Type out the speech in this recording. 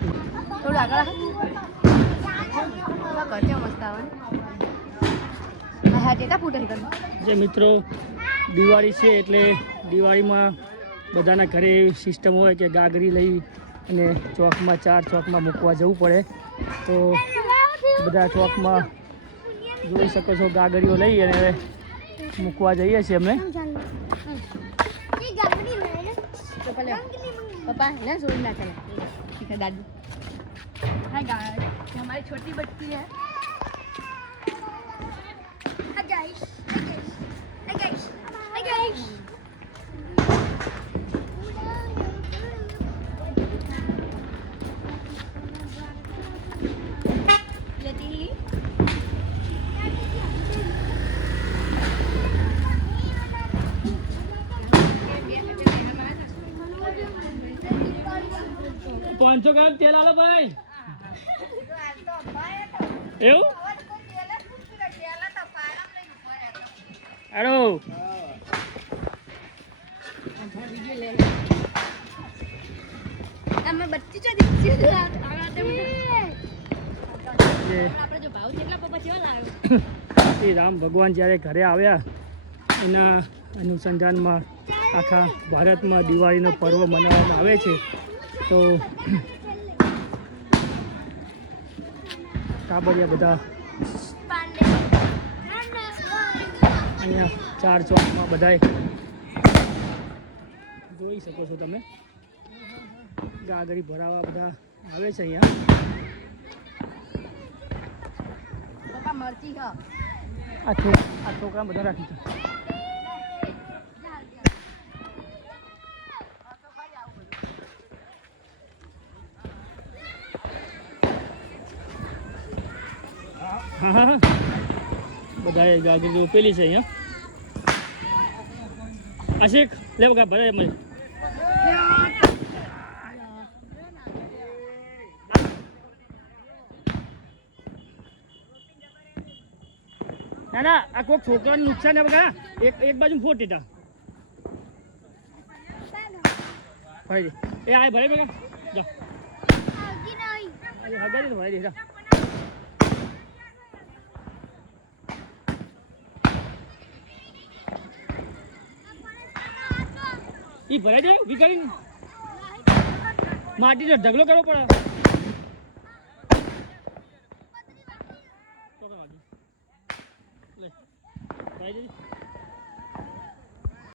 થોડું આગળ કરજો મસ્ત આવે હા જેટા ફૂટે જે મિત્રો દિવાળી છે એટલે દિવાળીમાં બધાના ઘરે એવી સિસ્ટમ હોય કે ગાગરી લઈ અને ચોકમાં 4 ચોકમાં મૂકવા જવું પડે તો બધા ચોકમાં જોઈ શકો છો ગાગરીઓ લઈ અને મૂકવા જઈએ છીએ અમે पप्पा है ना सोचना चला ठीक है दादी हाय गाइस ये हमारी छोटी बच्ची है hi guys hi guys hi guys लेती 500 ગ્રામ તેલ આલો ભાઈ એવું હેલો તમે બચ્ચી છે દીકરી આપણે જો ભાવ કેટલા પપ્પા કેવા લાવ્યો શ્રી રામ ભગવાન જ્યારે ઘરે આવ્યા એના અનુસંધાનમાં આખા ભારતમાં દિવાળીનો પર્વ મનાવવામાં આવે છે તો કાબડિયા બધા અહીંયા 4 ચોકમાં બધાય જોઈ શકો છો તમે ગાગરી ભરાવા બધા આવે છે અહીંયા પપ્પા મરચી હા આ છોકરા બધા રાખી છે હા બધાએ ગાગરી ઉપેલી છે અહીંયા આશિક લે બગા ભરાય મને ના ના આ કોઈ છોકરાને નુકસાન છે બગા એક બાજુ ફોટ દેતા ભાઈ એ આ ભરાય બગા જા હગાડી ભરાય દે જા ये भरा दे विकारी माटी से ढगलो करવો પડે લે ભાઈ